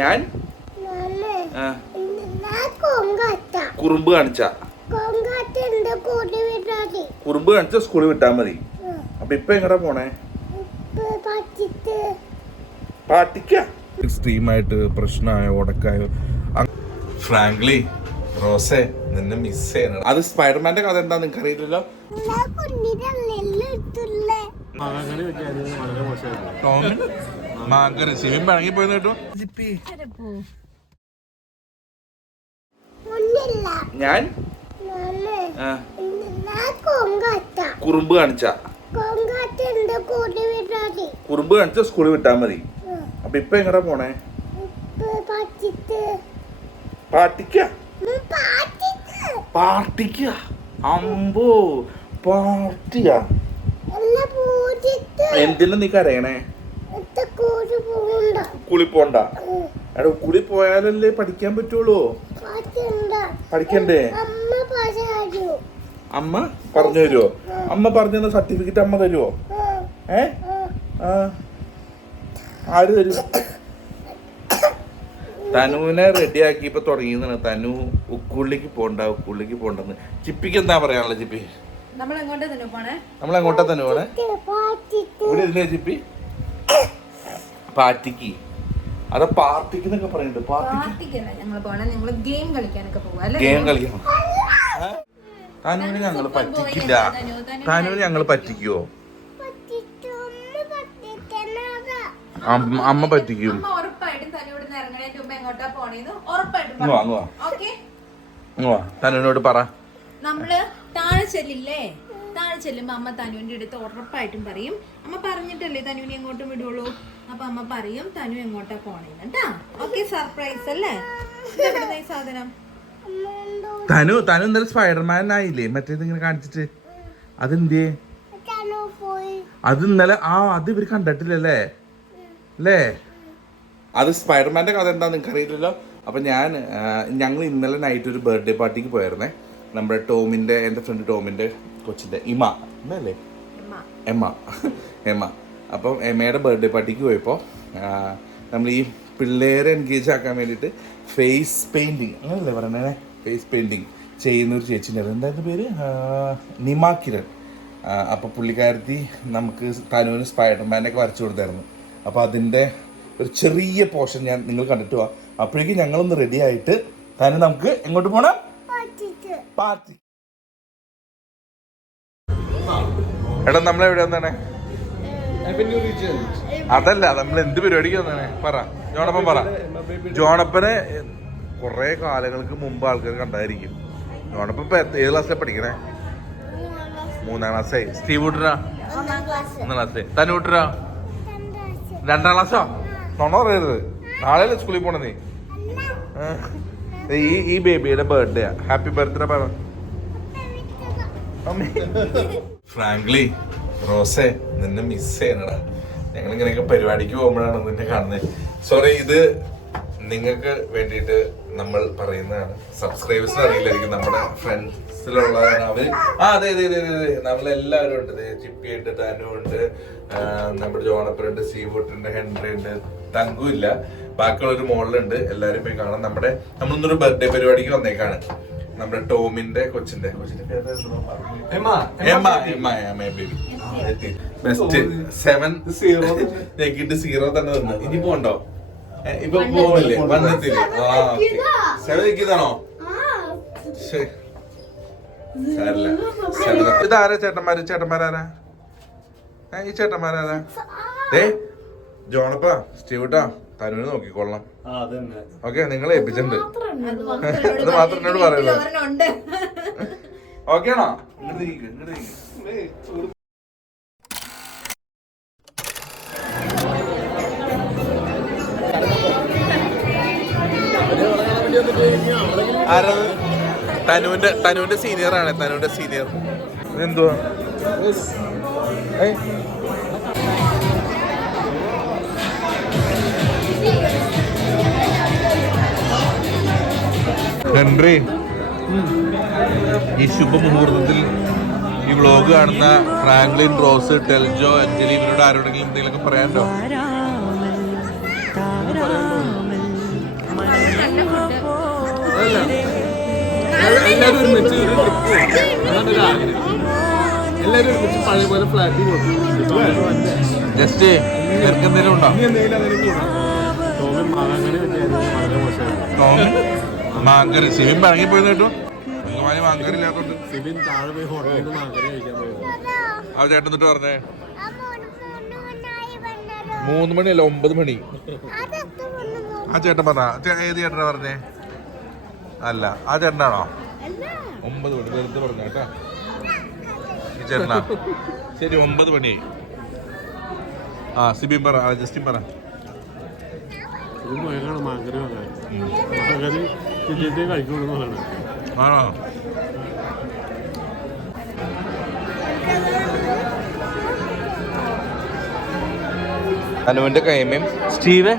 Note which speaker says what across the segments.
Speaker 1: ഞാൻ? കുറുമ്പ് കാണിച്ച. കുറുമ്പ് കാണിച്ച സ്കൂളിൽ വിട്ടാ മതി. അപ്പൊ ഇപ്പൊ എങ്ങടാ പോണേ? പാട്ടിക്ക എക്സ്ട്രീമായിട്ട് പ്രശ്നമായോ ഉടക്കായോ ഫ്രാങ്ക്ലി റോസെ നിന്നെ മിസ് ചെയ്യണം. അത് സ്പൈഡർമാന്റെ കഥ എന്താ നിങ്ങൾക്ക് അറിയില്ലല്ലോ?
Speaker 2: ഞാൻ
Speaker 1: മാങ്കർ സിമിൻ പഴങ്ങി പോയെന്ന് കേട്ടോ. ഞാൻ? കുറുമ്പ് കാണിച്ച. കുറുമ്പ് കാണിച്ച സ്കൂളിൽ വിട്ടാ മതി. അപ്പൊ ഇപ്പൊ എങ്ങടാ പോണേ? പാട്ടിക്ക. പാർട്ടിക്ക അമ്പോ പാർട്ടിയാ എന്തിനാ നീ കരയണേ? കുളി പോണ്ട. എടാ കുളി പോയാലല്ലേ പഠിക്കാൻ പറ്റുള്ളൂ? പഠിക്കണ്ടേ.
Speaker 2: അമ്മ
Speaker 1: പറഞ്ഞു തരുമോ? അമ്മ പറഞ്ഞ സർട്ടിഫിക്കറ്റ് അമ്മ തരുവോ? ഏ? ആ. ആര് തരും? തനുവിനെ റെഡിയാക്കി ഇപ്പൊ തുടങ്ങിയതാണ്. തനു ഉക്കുള്ളിക്ക് പോണ്ട ഉക്കുള്ളിക്ക് പോണ്ടെന്ന്. ചിപ്പിക്ക് എന്താ പറയാനുള്ളത് ചിപ്പി?
Speaker 3: നമ്മൾ എങ്ങോട്ടാ തന്നെ പോണേ?
Speaker 1: നമ്മൾ എങ്ങോട്ടാ തനു പോണേ? ഇവിടെ ഇരുന്നേ ചിപ്പി? പാർട്ടിക്ക്. അത് പാർട്ടിക്ക് എന്നൊക്കെ പറയുന്നുണ്ട്. പാർട്ടിക്ക്.
Speaker 3: പാർട്ടിക്കല്ല ഞങ്ങൾ പോണേ ഞങ്ങൾ ഗെയിം കളിക്കാനൊക്കെ പോവാ
Speaker 1: ഗെയിം കളിക്കണം. തനുവിന് ഞങ്ങൾ പറ്റിക്കില്ല. താനൂര് ഞങ്ങൾ പറ്റിക്കുവോ അമ്മ പറ്റിക്കും. ഇങ്ങ് പറ.
Speaker 3: നമ്മൾ താഴെ ചെല്ലില്ലേ? താഴെ ചെല്ലുമ്പോൾ അമ്മ തനുവിന്റെ അടുത്ത് ഉറപ്പായിട്ടും പറയും. അമ്മ പറഞ്ഞിട്ടല്ലേ തനുവിനെ എങ്ങോട്ടും വിടുള്ളൂ? അപ്പൊ അമ്മ പറയും തനു എങ്ങോട്ടാ പോണേന്ന് കേട്ടാ. ഓക്കെ സർപ്രൈസ് അല്ലേ? ഇതെവിടുന്നാ ഈ സാധനം?
Speaker 1: തനു തനു ഇന്നലെ സ്പൈഡർമാൻ ആയില്ലേ മറ്റേത് ഇങ്ങനെ കാണിച്ചിട്ട്. അതെന്തേ അത് ഇന്നലെ ആ അത് ഇവർ കണ്ടിട്ടില്ലല്ലേ അല്ലേ? അത് സ്പൈഡർമാന്റെ കഥ എന്താ നിങ്ങൾക്ക് അറിയില്ലല്ലോ അപ്പൊ ഞാൻ ഞങ്ങൾ ഇന്നലെ നൈറ്റ് ഒരു ബർത്ത്ഡേ പാർട്ടിക്ക് പോയായിരുന്നേ നമ്മുടെ ടോമിന്റെ എന്റെ ഫ്രണ്ട് ടോമിന്റെ കൊച്ചിന്റെ ഇമ.
Speaker 3: എന്നല്ലേ
Speaker 1: എമ്മ എമ്മ അപ്പം എമ്മയുടെ ബർത്ത്ഡേ പാർട്ടിക്ക് പോയപ്പോൾ നമ്മൾ ഈ പിള്ളേരെ എൻഗേജ് ആക്കാൻ വേണ്ടിയിട്ട് ഫേസ് പെയിന്റിങ് അങ്ങനല്ലേ പറയണേ? ഫേസ് പെയിന്റിങ് ചെയ്യുന്ന ഒരു ചേച്ചിന്റെ എന്തായിരുന്നു പേര്? നിമ കിരൺ. അപ്പോൾ പുള്ളിക്കാരത്തി നമുക്ക് തനുവിന് സ്പൈഡർമാനൊക്കെ വരച്ചു കൊടുത്തായിരുന്നു. അപ്പോൾ അതിന്റെ ഒരു ചെറിയ പോർഷൻ ഞാൻ നിങ്ങൾ കണ്ടിട്ട് പോവാം അപ്പോഴേക്കും ഞങ്ങളൊന്ന് റെഡി ആയിട്ട് തന്നെ നമുക്ക് എങ്ങോട്ട് പോകണം പാർട്ടി. എടാ നമ്മളെവിടെ വന്നാണേ അതല്ല നമ്മൾ എന്ത് പരിപാടിക്ക് വന്നാണ് പറ ജോണപ്പൻ പറ. ജോണപ്പനെ കുറെ കാലങ്ങൾക്ക് മുമ്പ് ആൾക്കാർ കണ്ടായിരിക്കും ജോണപ്പൻ ഇപ്പൊ ഏത് ക്ലാസ്സിലാണ് പഠിക്കണേ? മൂന്നാം ക്ലാസ്സേ സ്റ്റീവ് വിട്ടരാ
Speaker 2: ഒന്നാം ക്ലാസ്
Speaker 1: തന്നെ വിട്ടരാ
Speaker 2: രണ്ടാം
Speaker 1: ക്ലാസ്സോ തൊണ പറയരുത്. നാളെ സ്കൂളിൽ പോണേ നീ. ഈ ഈ ബേബിയുടെ ബർത്ത്ഡേ ഹാപ്പി ബർത്ത്ഡേ പറ. ഫ്രാങ്ക്ലി റോസെ നിന്നെ മിസ് ചെയ്യണടാ. ഞങ്ങൾ ഇങ്ങനെയൊക്കെ പരിപാടിക്ക് പോകുമ്പോഴാണ് നിന്നെ കാണുന്നത്. സോറി ഇത് നിങ്ങൾക്ക് വേണ്ടിയിട്ട് നമ്മൾ പറയുന്നതാണ്. സബ്സ്ക്രൈബേഴ്സിന് അറിയില്ലായിരിക്കും നമ്മുടെ ഫ്രണ്ട്സിലുള്ള അവർ ആ അതെ അതെ അതെ അതെ നമ്മളെല്ലാവരും ഉണ്ട്. ചിപ്പി ഉണ്ട് തനു ഉണ്ട് നമ്മുടെ ജോണപ്പനുണ്ട് സീവുട്ടുണ്ട് ഹെൻറി ഉണ്ട്. തങ്കുമില്ല ബാക്കിയുള്ള ഒരു മോളിലുണ്ട് എല്ലാവരും പോയി കാണാം. നമ്മുടെ നമ്മളിന്നൊരു ബർത്ത്ഡേ പരിപാടിക്ക് വന്നേക്കാണ്. നമ്മുടെ ടോമിന്റെ കൊച്ചിന്റെ കൊച്ചിന്റെ ബെസ്റ്റ് സെവൻ സീറോ ഞെക്കിട്ട് സീറോ തന്നെ നിന്ന്. ഇനി പോണ്ടോ? ഇപ്പൊ പോവില്ലേ? വന്നെത്തില്ലേ ആ സെവൻ ഞെക്കിയതാണോ. ഇതാരാ ചേട്ടന്മാര്? ചേട്ടന്മാരാരാ? ഏ, ഈ ചേട്ടന്മാരാരാ? ഏ ജോണപ്പാ സ്റ്റീവിട്ടാ. തനുവിനെ നോക്കിക്കൊള്ളാം ഓക്കെ നിങ്ങളെ ഏൽപ്പിച്ചിട്ടുണ്ട്. അത് മാത്രം എന്നോട് പറയുന്നത്. ഓക്കെയാണോ. ആരത് തനുവിന്റെ തനുവിന്റെ സീനിയർ ആണ് തനുവിന്റെ സീനിയർ എന്തുവാ ഏയ്. ഹെൻറി ഈ ശുഭമുഹൂർത്തത്തിൽ ഈ വ്ലോഗ് കാണുന്ന ഫ്രാങ്ക്ലിൻ റോസ് ടെൽജോ അഞ്ജലി ഇവരോട് ആരോടെങ്കിലും എന്തെങ്കിലുമൊക്കെ
Speaker 4: പറയാനോ എല്ലാവരും ട്രിപ്പ് ആഗ്രഹം എല്ലാവരും പഴയ പോലെ
Speaker 1: ജസ്റ്റ് ഉണ്ടോ മാങ്കറി സിബിൻ പിറങ്ങി പോയി കേട്ടോ. ഭഗവാന് മാങ്കറി ഇല്ലാത്തോണ്ട്.
Speaker 4: സിബിൻ താഴെ പോയി ഹോട്ടലിൽ മാങ്കറി കഴിക്കാൻ
Speaker 1: ആ ചേട്ടൻ എന്നിട്ട് പറഞ്ഞേ?
Speaker 2: മൂന്ന്
Speaker 1: മണിയല്ല ഒമ്പത് മണി. ആ ചേട്ടൻ പറഞ്ഞ ഏത് ചേട്ടനാ പറഞ്ഞേ? അല്ല ആ ചേട്ടനാണോ?
Speaker 2: അല്ല.
Speaker 1: ഒമ്പത് മണി വെറുതെ പറഞ്ഞു കേട്ടാ. ഈ ചേട്ടനാ? ശരി ഒമ്പത് മണി. ആ സിബിൻ പറ ആ ജസ്റ്റിൻ പറ.
Speaker 4: മാങ്ങാങ്കറി വാങ്ങാൻ മാങ്ങാങ്കറി വിജയത്തെ കഴിക്കുള്ളൂ
Speaker 1: ആണോ? അനുവിന്റെ കൈമയും സ്റ്റീവ്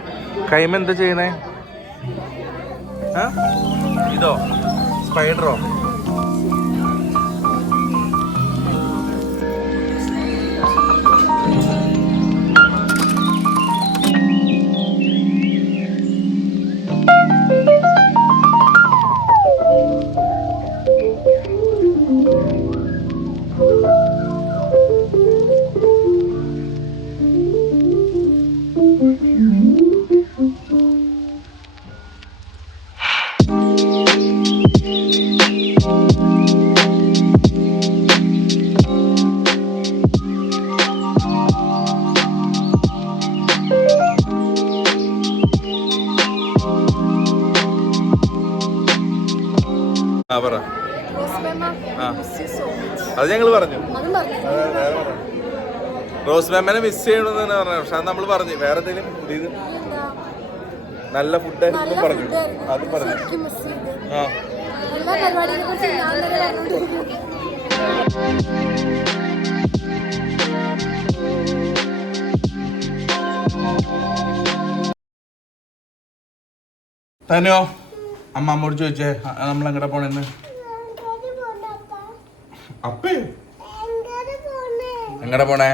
Speaker 1: കൈമ എന്താ ചെയ്യണേ? ഇതോ? സ്പൈഡറോ? പറ. ആ. അത് ഞങ്ങൾ പറഞ്ഞു. റോസ് മാമിനെ മിസ് ചെയ്യണമെന്ന് തന്നെ പറഞ്ഞു. പക്ഷെ അത് നമ്മൾ പറഞ്ഞു. വേറെ എന്തെങ്കിലും പുതിയത്? നല്ല ഫുഡായിരുന്നു പറഞ്ഞു. അത് പറഞ്ഞു. ആ.
Speaker 2: എല്ലാ
Speaker 1: അമ്മ അമ്മോട് ചോദിച്ചേ നമ്മൾ എങ്ങടെ പോണെന്ന്? അപ്പേ. എങ്ങടെ പോണേ?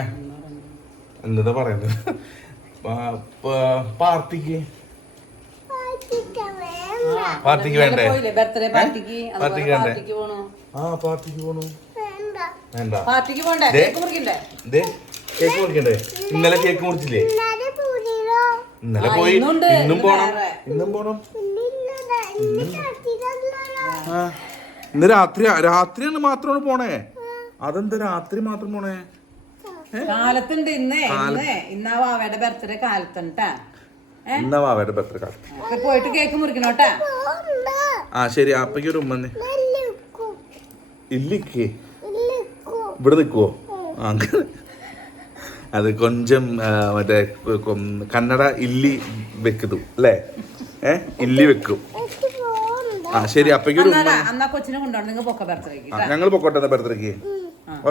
Speaker 1: എന്താ പറയുന്നത് പാർട്ടിക്ക്. പാർട്ടിക്ക് വേണ്ടേ?
Speaker 5: ബർത്ത്ഡേ പാർട്ടിക്ക്
Speaker 1: പാർട്ടിക്ക് വേണ്ടേ? ആ പാർട്ടിക്ക് പോണു. വേണ്ട.
Speaker 5: പാർട്ടിക്ക് പോണ്ടേ? കേക്ക് മുറിക്കണ്ടേ?
Speaker 1: ദേ കേക്ക് മുറിക്കണ്ടേ? ഇന്നലെ കേക്ക് മുറിച്ചില്ലേ? ഇന്നലെ പോയി. ഇന്നും പോണം. ഇന്നും പോണം. ഇന്ന് രാത്രി രാത്രിയാണ് മാത്രമാണ് പോണേ. അതെന്താ രാത്രി മാത്രം പോണേ?
Speaker 5: കാലത്തുണ്ട് ഇന്ന് ഇന്ന്. ഇന്നാ വാവയുടെ ബർത്ത്ഡേ കാലത്തുണ്ട്
Speaker 1: എന്നാ വാവയുടെ ബർത്ത്ഡേ കാലത്ത്.
Speaker 5: പോയിട്ട് കേക്ക് മുറിക്കണോട്ടാ
Speaker 1: ആ ശരി. അപ്പയ്ക്ക് ഒരു ഉമ്മന്നെ ഇല്ലിക്കേ. ഇവിടെ നിൽക്കുവോ? അത് കൊഞ്ചം മറ്റേ കന്നഡ ഇല്ലി വെക്കുന്നു അല്ലേ? ഏ? ഇല്ലി വെക്കും. ആ ശരി
Speaker 5: കൊച്ചിനെ കൊണ്ടുപോകണം നിങ്ങൾ പൊക്ക ബർത്ത്ഡേക്ക്
Speaker 1: ഞങ്ങൾ പൊക്കോട്ടെ ബർത്ത്ഡേക്ക്.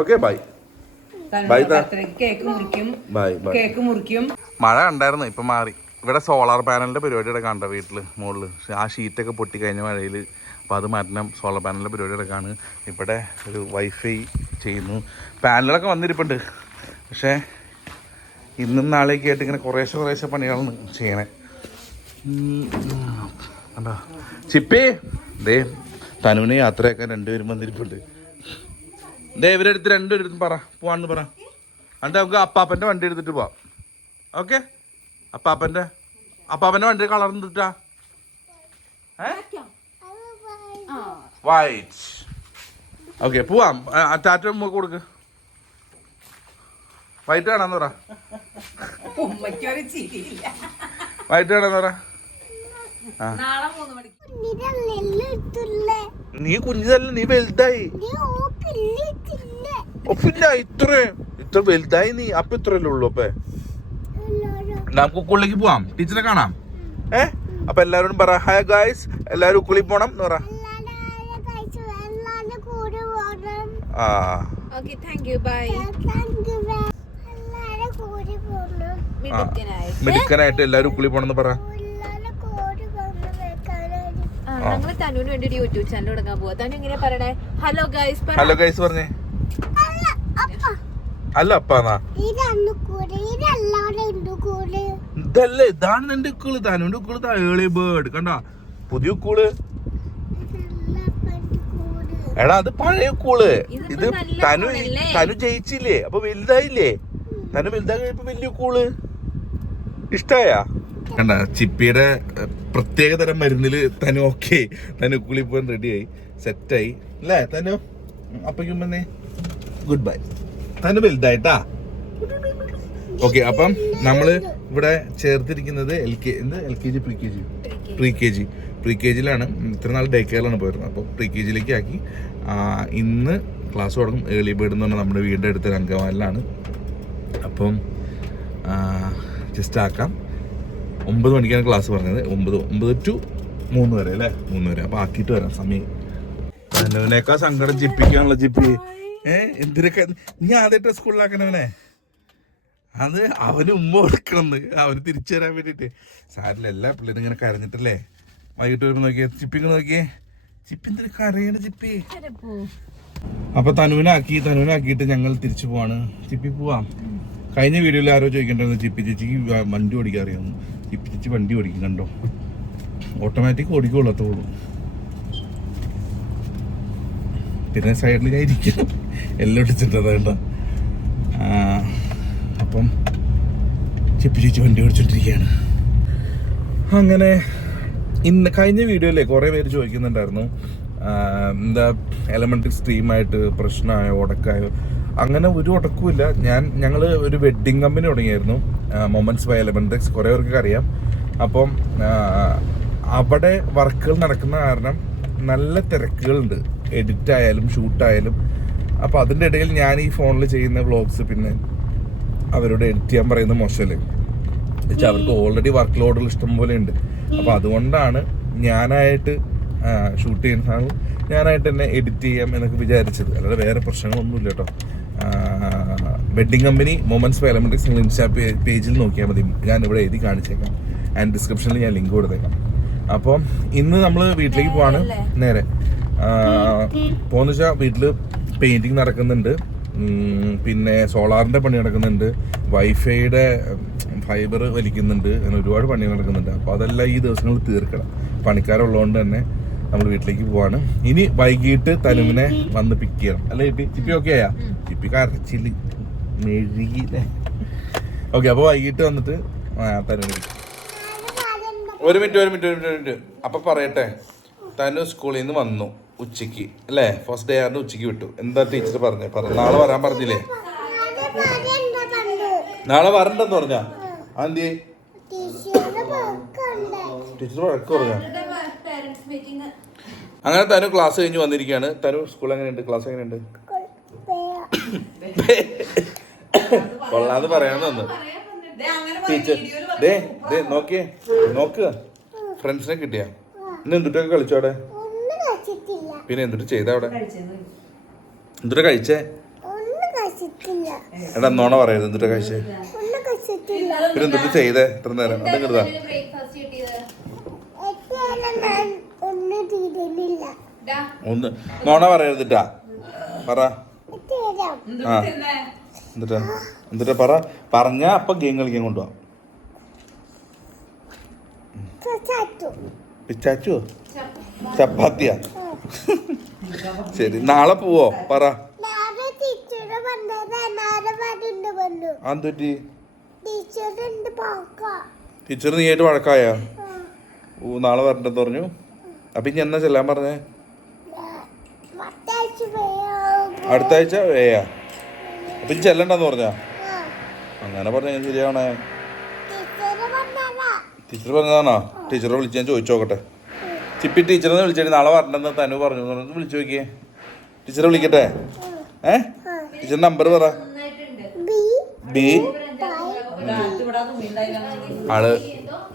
Speaker 1: Okay bye. ബൈ താ.
Speaker 5: കേക്ക് മുറിക്കും.
Speaker 1: Bye bye.
Speaker 5: കേക്ക് മുറിക്കും.
Speaker 1: മഴ ഉണ്ടായിരുന്നു ഇപ്പൊ മാറി. ഇവിടെ സോളാർ പാനലിന്റെ പരിപാടി എടുക്കാണ്ട വീട്ടിൽ മുകളിൽ. ആ ഷീറ്റൊക്കെ പൊട്ടി കഴിഞ്ഞ മഴയിൽ അപ്പോൾ അത് മാറ്റണം സോളാർ പാനലിന്റെ പരിപാടി എടുക്കാണ് ഇവിടെ ഒരു വൈഫൈ ചെയ്യുന്നു. പാനലുകളൊക്കെ വന്നിരിപ്പുണ്ട്. പക്ഷേ ഇന്നും നാളേക്കായിട്ട് ഇങ്ങനെ കുറേശ്ശെ കുറേശ്ശെ പണികളാണ് ചെയ്യണേ. കണ്ടോ? ചിപ്പി. ദേ തനുവിനെ യാത്രയാക്കാൻ രണ്ടുപേരും വന്നിരിപ്പുണ്ട്. ദേ ഇവരെ ഇവരെടുത്ത് രണ്ടുപേരും പറ പോവാന്ന് പറ. എന്നിട്ട് നമുക്ക് അപ്പാപ്പന്റെ വണ്ടി എടുത്തിട്ട് പോവാം. ഓക്കെ? അപ്പാപ്പന്റെ അപ്പാപ്പന്റെ വണ്ടി കളർ എന്തിട്ടാ? വൈറ്റ് ഓക്കെ പോവാം. ടാറ്റ നമുക്ക് കൊടുക്ക്. വൈറ്റ് വേണമെന്ന് പറ. വൈറ്റ് വേണമെന്ന് പറ ആ
Speaker 5: നാളെ മൂന്ന് മണിക്ക്
Speaker 1: നീ കുഞ്ഞിതല്ല നീ വലുതായി. പിന്നെ ഇത്ര. ഇത്ര വലുതായി നീ അപ്പൊ ഇത്രയല്ലേ ഉള്ളു അപ്പൊ. നമുക്ക് ഉക്കുള്ളിലേക്ക് പോവാം. ടീച്ചറെ കാണാം. ഏ? അപ്പൊ എല്ലാരോടും പറ ഹായ് ഗായ്സ് എല്ലാരും ഉക്കുളി പോണം എന്ന് പറ. ആ.
Speaker 3: ഓക്കെ താങ്ക് യു ബൈ
Speaker 2: എല്ലാരെ കൂടെ പോകണം
Speaker 1: ആ. മിടുക്കനായിട്ട് എല്ലാരും ഉക്കുളി പോണെന്ന് എന്ന് പറ.
Speaker 3: ഞങ്ങൾ തനുവിന് വേണ്ടി ഒരു യൂട്യൂബ് ചാനൽ തുടങ്ങാൻ പോവാ. തനു ഇങ്ങനെ പറയണേ? ഹലോ ഗൈസ്
Speaker 1: ഹലോ ഗൈസ് പറഞ്ഞേ.
Speaker 2: അല്ല അപ്പ
Speaker 1: അല്ല അപ്പാന്നാ ഇതല്ലേ ഇതാണ് എന്റെ ഉക്കുൾ. തനുവിന്റെ ഉക്കുൾ തേളി ബേർഡ് കണ്ട? പുതിയ
Speaker 2: ഉക്കുൾ.
Speaker 1: എടാ അത് പഴയ
Speaker 3: കൂൾ
Speaker 1: ഇത് തനു തനു ജയിച്ചില്ലേ? അപ്പൊ വലുതായില്ലേ? തനു വലുതായി വലിയ കൂൾ ഇഷ്ടായ? കണ്ട ചിപ്പിയുടെ പ്രത്യേകതരം പ്രത്യേക തരം മരുന്നിൽ തനു ഓക്കെ തനു കുളി പോകാൻ റെഡിയായി സെറ്റായി അല്ലേ തനു? അപ്പയ്ക്കും പിന്നെ ഗുഡ് ബൈ തനു വലുതായിട്ടാ? ഓക്കെ അപ്പം നമ്മൾ ഇവിടെ ചേർത്തിരിക്കുന്നത് എൽ കെ എന്ത്? L K G pre K G pre K G pre K ജിയിലാണ് ഇത്ര നാൾ ഡേ കെയറിലാണ് പോയിരുന്നത്. അപ്പോൾ പ്രീ കെ ജിയിലേക്ക് ആക്കി ഇന്ന് ക്ലാസ് തുടങ്ങും. ഏർലി ബേർഡ് എന്ന് പറഞ്ഞാൽ നമ്മുടെ വീടിന്റെ അടുത്തൊരു അങ്കമാലിലാണ്. അപ്പം ജസ്റ്റ് ആക്കാം. ഒമ്പത് മണിക്കാണ് ക്ലാസ് പറഞ്ഞത്. ഒമ്പത് ഒമ്പത് ടു മൂന്ന് വരെ അല്ലേ? മൂന്ന് വരെ. അപ്പോൾ ആക്കിയിട്ട് വരാം സമയം. അനുവിനേക്കാ സങ്കടം ജിപ്പിക്കാനുള്ള ജിപ്പി ഏ എന്തിനൊക്കെ? നീ ആദ്യമായിട്ട് സ്കൂളിലാക്കണവനെ അത് അവന് ഉമ്മ കൊടുക്കണമെന്ന് അവന് തിരിച്ചു തരാൻ വേണ്ടിയിട്ട്. സാരില്ല എല്ലാ പിള്ളേരും ഇങ്ങനെ കരഞ്ഞിട്ടല്ലേ? വൈകിട്ട് വരുമ്പോൾ നോക്കിയേ ചിപ്പിങ് നോക്കിയേ. ചിപ്പി എന്തിനു കരയണ ചിപ്പി. അപ്പൊ തനുവിനാക്കി തനുവിനാക്കിയിട്ട് ഞങ്ങൾ തിരിച്ചു പോവാണ്. ചിപ്പി പോവാം. കഴിഞ്ഞ വീഡിയോയിൽ ആരോ ചോദിക്കേണ്ടത് ചിപ്പി ചേച്ചിക്ക് വണ്ടി ഓടിക്കാൻ അറിയാമെന്ന് ചിപ്പി ചേച്ചി വണ്ടി ഓടിക്കും കണ്ടോ? ഓട്ടോമാറ്റിക് ഉള്ളൂ പിന്നെ ഞാൻ എല്ലാം ഇടിച്ചിട്ട് വേണ്ട അപ്പം ചിപ്പി ചേച്ചി വണ്ടി ഓടിച്ചോണ്ടിരിക്കുകയാണ്. അങ്ങനെ ഇന്ന് കഴിഞ്ഞ വീഡിയോയിലെ കുറേ പേര് ചോദിക്കുന്നുണ്ടായിരുന്നു. എന്താ എലമെന്ററി സ്ട്രീമായിട്ട് പ്രശ്നമായോ ഉടക്കായോ? അങ്ങനെ ഒരു ഉടക്കുമില്ല. ഞാൻ ഞങ്ങൾ ഒരു വെഡ്ഡിങ് കമ്പനി തുടങ്ങിയായിരുന്നു. മൊമെന്റ്സ് ബൈ എലമെന്ററിക്സ് കുറേ പേർക്ക് അറിയാം. അപ്പം അവിടെ വർക്കുകൾ നടക്കുന്ന കാരണം നല്ല തിരക്കുകളുണ്ട്. എഡിറ്റ് ആയാലും ഷൂട്ടായാലും അപ്പോൾ അതിന്റെ ഇടയിൽ ഞാൻ ഈ ഫോണിൽ ചെയ്യുന്ന വ്ളോഗ്സ് പിന്നെ അവരോട് എഡിറ്റ് ചെയ്യാൻ പറയുന്ന മോശമല്ലേ? വെച്ചാൽ അവർക്ക് ഓൾറെഡി വർക്ക് ലോഡുകൾ ഇഷ്ടം പോലെ ഉണ്ട്. അപ്പോൾ അതുകൊണ്ടാണ് ഞാനായിട്ട് ഷൂട്ട് ചെയ്യുന്ന ഞാനായിട്ട് തന്നെ എഡിറ്റ് ചെയ്യാം എന്നൊക്കെ വിചാരിച്ചത്. അല്ലാതെ വേറെ പ്രശ്നങ്ങളൊന്നുമില്ല കേട്ടോ. വെഡ്ഡിങ് കമ്പനി മൊമെന്റ്സ് ഫോർ എലമെന്ററിക്സ് നിങ്ങൾ ഇൻസ്റ്റാ പേജിൽ നോക്കിയാൽ മതി. ഞാൻ ഇവിടെ എഴുതി കാണിച്ചേക്കാം. ആൻഡ് ഡിസ്ക്രിപ്ഷനിൽ ഞാൻ ലിങ്ക് കൊടുത്തേക്കാം. അപ്പം ഇന്ന് നമ്മൾ വീട്ടിലേക്ക് പോവാണ്. നേരെ. പോകുന്ന വെച്ചാൽ വീട്ടിൽ പെയിന്റിങ് നടക്കുന്നുണ്ട്. പിന്നെ സോളാറിന്റെ പണി നടക്കുന്നുണ്ട്. വൈഫൈയുടെ ഫൈബർ വലിക്കുന്നുണ്ട്. അങ്ങനെ ഒരുപാട് പണി നടക്കുന്നുണ്ട്. അപ്പോൾ അതെല്ലാം ഈ ദിവസങ്ങളിൽ തീർക്കണം. പണിക്കാരുള്ളതുകൊണ്ട് തന്നെ നമ്മൾ വീട്ടിലേക്ക് പോവാണ്. ഇനി വൈകിട്ട് തനുവിനെ വന്ന് പിക്ക് ചെയ്യണം. അല്ലേ ചിപ്പി ചിപ്പി ഓക്കെ ആയാ? ചിപ്പി കരച്ചിൽ. മെഴുകിയില്ലേ? ഓക്കെ അപ്പോൾ വൈകിട്ട് വന്നിട്ട് ആ, തനുവിനെ ഒരു മിനിറ്റ് ഒരു മിനിറ്റ് ഒരു മിനിറ്റ് ഒരു മിനിറ്റ്. അപ്പൊ പറയട്ടെ. തനു സ്കൂളിൽ നിന്ന് വന്നു ഉച്ചയ്ക്ക്. അല്ലേ? ഫസ്റ്റ് ഡേ ആയിരുന്നു ഉച്ചയ്ക്ക് വിട്ടു. എന്താ ടീച്ചർ പറഞ്ഞേ? പറഞ്ഞു നാളെ വരാൻ പറഞ്ഞില്ലേ?
Speaker 2: നാളെ
Speaker 1: വരണ്ടെന്ന് പറഞ്ഞാ? ആന്തി ടീച്ചർ വഴക്ക് പറഞ്ഞ? അങ്ങനെ തനു ക്ലാസ് കഴിഞ്ഞ് വന്നിരിക്കുകയാണ്. തനു സ്കൂൾ എങ്ങനെയുണ്ട്? ക്ലാസ് എങ്ങനെയുണ്ട്? കൊള്ളാന്ന് പറയാന്ന് വന്നു. ടീച്ചർ ദേ ദേ നോക്കിയേ നോക്കുക ഫ്രണ്ട്സിനെ കിട്ടിയാ. ഇന്ന് എന്തുട്ടൊക്കെ
Speaker 2: കളിച്ചോ അവിടെ?
Speaker 1: പിന്നെ എന്തുട്ട് ചെയ്ത അവിടെ? എന്തുട്ടാ കഴിച്ചേ? എടാ നോണ പറയരുത് എന്തുട്ട് കഴിച്ചേ? പിന്നെ എന്തുട്ട് ചെയ്തേ? ഇത്ര നേരം.
Speaker 2: ഞാൻ ഒന്നും.
Speaker 1: നോണ പറയരുതിട്ടാ പറ. ആ. എന്നിട്ടാ എന്നിട്ടാ പറ? പറഞ്ഞ അപ്പൊ ഗെയിം കളിക്കാൻ കൊണ്ടുപോവാം
Speaker 2: ചാറ്റു
Speaker 1: പിച്ചാച്ചോ? ചപ്പാത്തിയാ? ശരി നാളെ പോവോ? പറ.
Speaker 2: നാളെ ടീച്ചറ് വന്നത്. നാളെ വരുന്നുണ്ട് വന്നു.
Speaker 1: അന്തുറ്റി
Speaker 2: ടീച്ചറുണ്ട് പോക്ക.
Speaker 1: ടീച്ചർ നീ ആയിട്ട് വഴക്കായ ഓ നാളെ വരണ്ടെന്ന് പറഞ്ഞു. അപ്പൊ ഇനി എന്നാ ചെല്ലാൻ പറഞ്ഞേ? അടുത്ത ആഴ്ച വേയാ. അപ്പൊ ഇനി ചെല്ലണ്ടെന്ന് പറഞ്ഞാ? അങ്ങനെ പറഞ്ഞ ശരിയാവണേ. ടീച്ചർ പറഞ്ഞതാണോ? ടീച്ചറെ വിളിച്ച് ഞാൻ ചോദിച്ചു നോക്കട്ടെ. ചിപ്പി ടീച്ചറെന്ന് വിളിച്ചിട്ട് നാളെ വരണ്ടെന്ന് തനു പറഞ്ഞു. എന്ന് വിളിച്ചു നോക്കിയേ. ടീച്ചറെ വിളിക്കട്ടെ? ഏ? ടീച്ചർ നമ്പർ പറ.
Speaker 2: ബി.
Speaker 1: ബി. ആൾ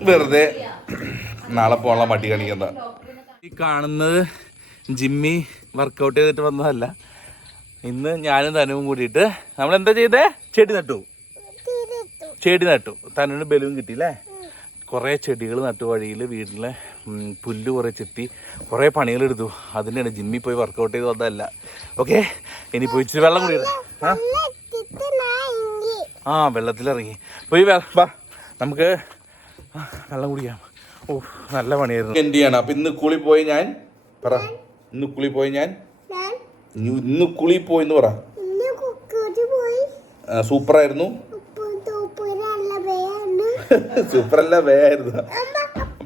Speaker 1: വെറുതെ നാളെ പോകാനുള്ള മടി കാണിക്കണ്ട. ഈ കാണുന്നത് ജിമ്മി വർക്കൗട്ട് ചെയ്തിട്ട് വന്നതല്ല. ഇന്ന് ഞാനും തനുവും കൂടിയിട്ട് നമ്മൾ എന്താ ചെയ്തേ? ചെടി നട്ടു. ചെടി നട്ടു. തനുവിന് ബലൂൺ കിട്ടിയില്ലേ? കുറേ ചെടികൾ നട്ടു. വഴിയിൽ വീട്ടിലെ പുല്ല് കുറേ ചെത്തി കുറേ പണികളെടുത്തു. അതിനാണ് ജിമ്മി പോയി വർക്കൗട്ട് ചെയ്ത് വന്നതല്ല. ഓക്കെ? ഇനി പോയി ഇച്ചിരി വെള്ളം കൂടി ആ? വെള്ളത്തിലിറങ്ങി. പോയി നമുക്ക് വെള്ളം കുടിക്കാം. ഓ നല്ല പണിയായിരുന്നു. എന്ത് ചെയ്യണം അപ്പൊ ഇന്ന് കുളി പോയി ഞാൻ. പറ. ഇന്ന് കുളി പോയി ഞാൻ.
Speaker 2: ഞാൻ.
Speaker 1: ഇന്ന് കുളി
Speaker 2: പോയി എന്ന് പറ.
Speaker 1: സൂപ്പറായിരുന്നു. സൂപ്പറല്ല വേയായിരുന്നു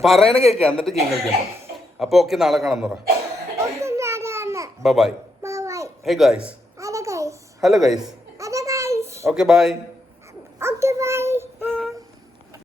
Speaker 1: പറയണ കേൾക്കുക എന്നിട്ട് ഗെയിം കളിക്കാം അപ്പൊ ഓക്കെ നാളെ കാണാം പറ. Bye hey guys hello guys
Speaker 2: okay bye